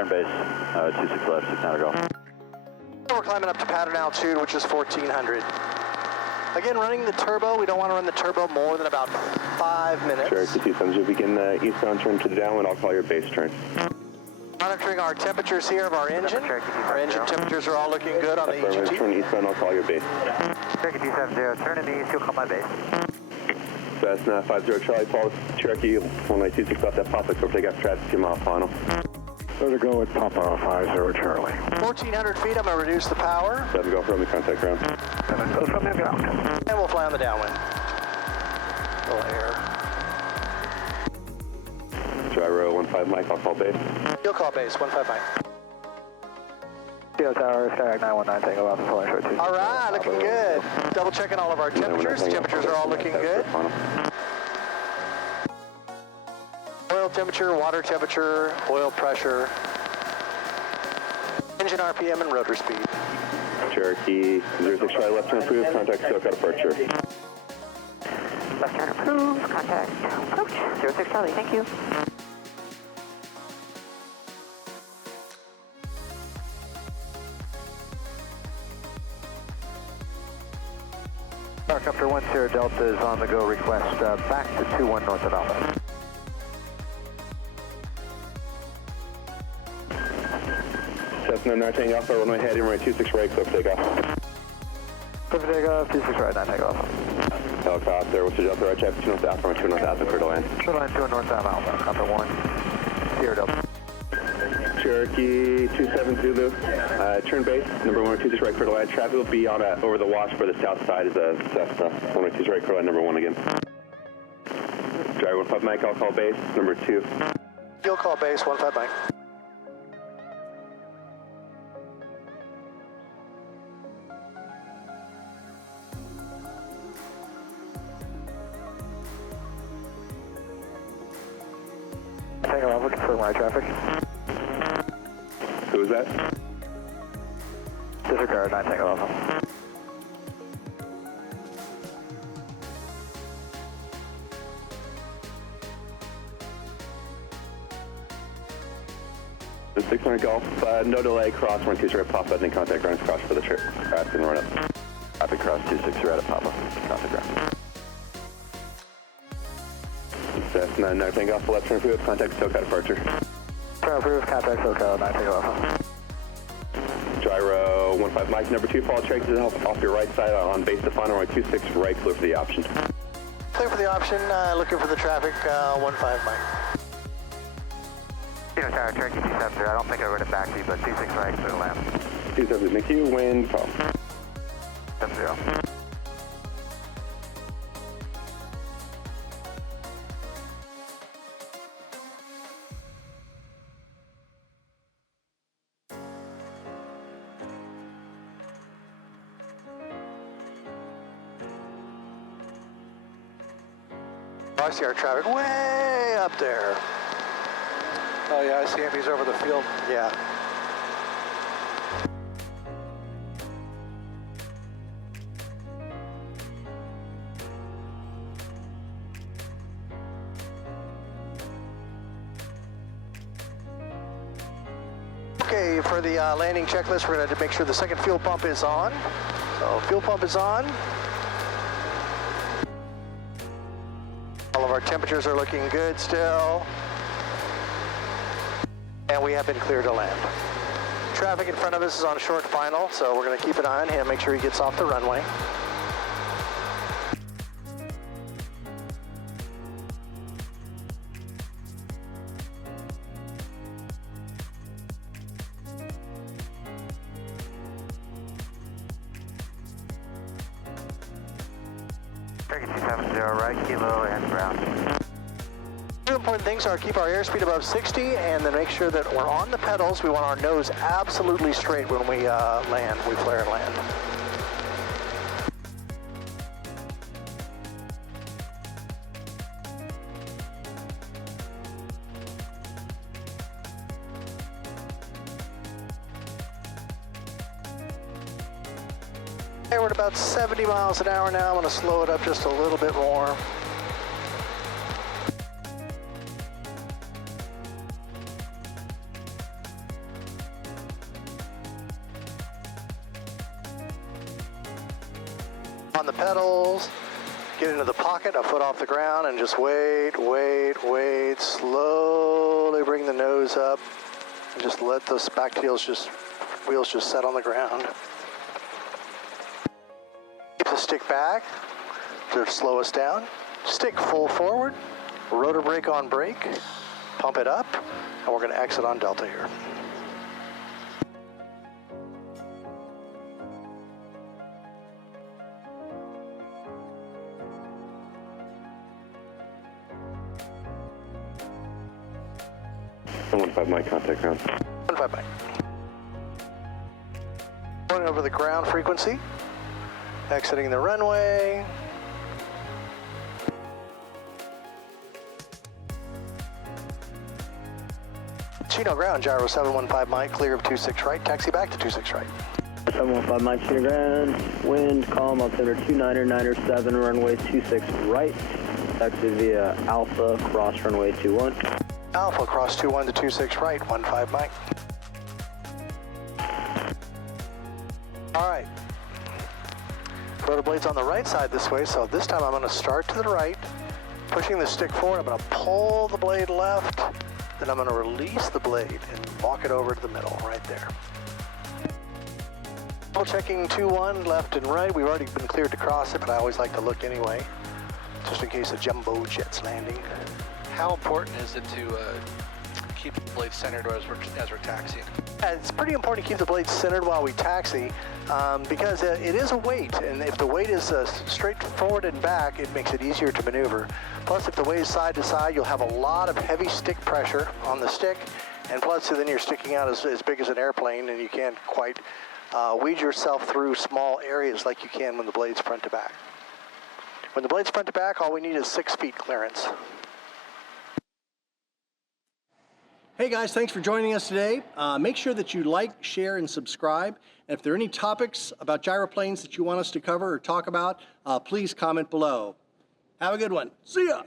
Turn base, 26 left, 6 go. We're climbing up to pattern altitude, which is 1400. Again, running the turbo, we don't want to run the turbo more than about 5 minutes. Sure, T-Sums, you'll begin the eastbound turn to the downwind. I'll call your base turn. Monitoring our temperatures here of our engine. Our engine temperatures are all looking good on the EGT. Turn eastbound, I'll call your base. Cherokee 270, turn in the east, you'll call my base. Cessna 50 Charlie, Paul, Cherokee 1926 off that Papa, so take after traffic 2 mile final. So to go with Papa 50 Charlie. 1400 feet, I'm going to reduce the power. 7 go from the contact ground. 7 go from the ground. And we'll fly on the downwind. Little air. Gyro 15 Mike, I'll call base. You'll call base, 15 Mike. Kilo Tower, Skyrack 919, Tango Alpha, flying short 2. All right, looking good. Double checking all of our temperatures. Temperatures are all looking good. Oil temperature, water temperature, oil pressure, engine RPM, and rotor speed. Cherokee 06 Charlie, left turn approved, contact SoCal departure. Left turn approved, contact approach, 06 Charlie, thank you. Gyrocopter 1 Sierra Delta is on the go, request back to 21 north of Alpha. Cessna 9 Alpha, runway heading right 26 right, cliff takeoff. Cliff takeoff, 26 right, 9 takeoff. Helicopter, what's the Delta right, traffic 2 north Alpha, 2 north Alpha, clear to land. Clear line 2 north of Alpha, Copter 1, Sierra Delta. Cherokee 27 Zulu, turn base, number 126 right, clear to land. Traffic will be on over the wash for the south side of the Cessna. 126 right, clear to land, number 1 again. Driver 15 Mike, I'll call base, number 2. You'll call base, 15 Mike. Tango Alpha, confirm my traffic. Who was that? Disregard 9 Tango Alpha. The 600 Golf, no delay, cross 126 right, Papa, then contact ground, cross for the trip. Craft and run up. Traffic cross 26 right at Papa, contact ground. Cessna 9 Golf, left turn approved, contact SoCal departure. Turn approved, contact SoCal 9 Tango Alpha. Gyro 15 Mike, number 2, Paul, Cherokee off your right side on base to final, right 26 right, clear for the option. Clear for the option, looking for the traffic, 15 Mike. Chino Tower, Cherokee 270, I don't think I wrote it back to you, but 26 right, clear to land. 270, thank you, wind, fall. 70. I see our traffic way up there. Oh yeah, I see him, he's over the field. Yeah. Okay, for the landing checklist, we're going to make sure the second fuel pump is on. So fuel pump is on. All of our temperatures are looking good still. And we have been cleared to land. Traffic in front of us is on short final, so we're going to keep an eye on him, make sure he gets off the runway. Cherokee 270, right, kilo and ground. Two important things are keep our airspeed above 60 and then make sure that we're on the pedals. We want our nose absolutely straight when we land, we flare and land. Okay, we're at about 70 miles an hour now. I'm going to slow it up just a little bit more. pedals, get into the pocket, a foot off the ground, and just wait, slowly bring the nose up, and just let those back wheels just set on the ground. Keep the stick back to slow us down. Stick full forward, rotor brake on brake, pump it up, and we're going to exit on Delta here. Someone 5 Mike, contact ground. 15 Mike. Going over the ground frequency, exiting the runway. Chino ground, gyro 715 Mike, clear of 26 right, taxi back to 26 right. 715 Mike, Chino ground, wind, calm, altimeter 2997, runway 26 right, taxi via Alpha, cross runway 21. Alpha, cross 21 to 26 right, 15 Mike. All right. Rotor blades on the right side this way, so this time I'm going to start to the right, pushing the stick forward. I'm going to pull the blade left, then I'm going to release the blade and walk it over to the middle, right there. Double checking 2-1, left and right. We've already been cleared to cross it, but I always like to look anyway, just in case a jumbo jet's landing. How important is it to keep the blade centered as we're taxiing? It's pretty important to keep the blades centered while we taxi because it is a weight, and if the weight is straight forward and back, it makes it easier to maneuver. Plus, if the weight is side to side, you'll have a lot of heavy stick pressure on the stick, and plus then you're sticking out as big as an airplane, and you can't quite weed yourself through small areas like you can when the blade's front to back. When the blade's front to back, all we need is 6 feet clearance. Hey guys, thanks for joining us today. Make sure that you like, share, and subscribe. And if there are any topics about gyroplanes that you want us to cover or talk about, please comment below. Have a good one. See ya!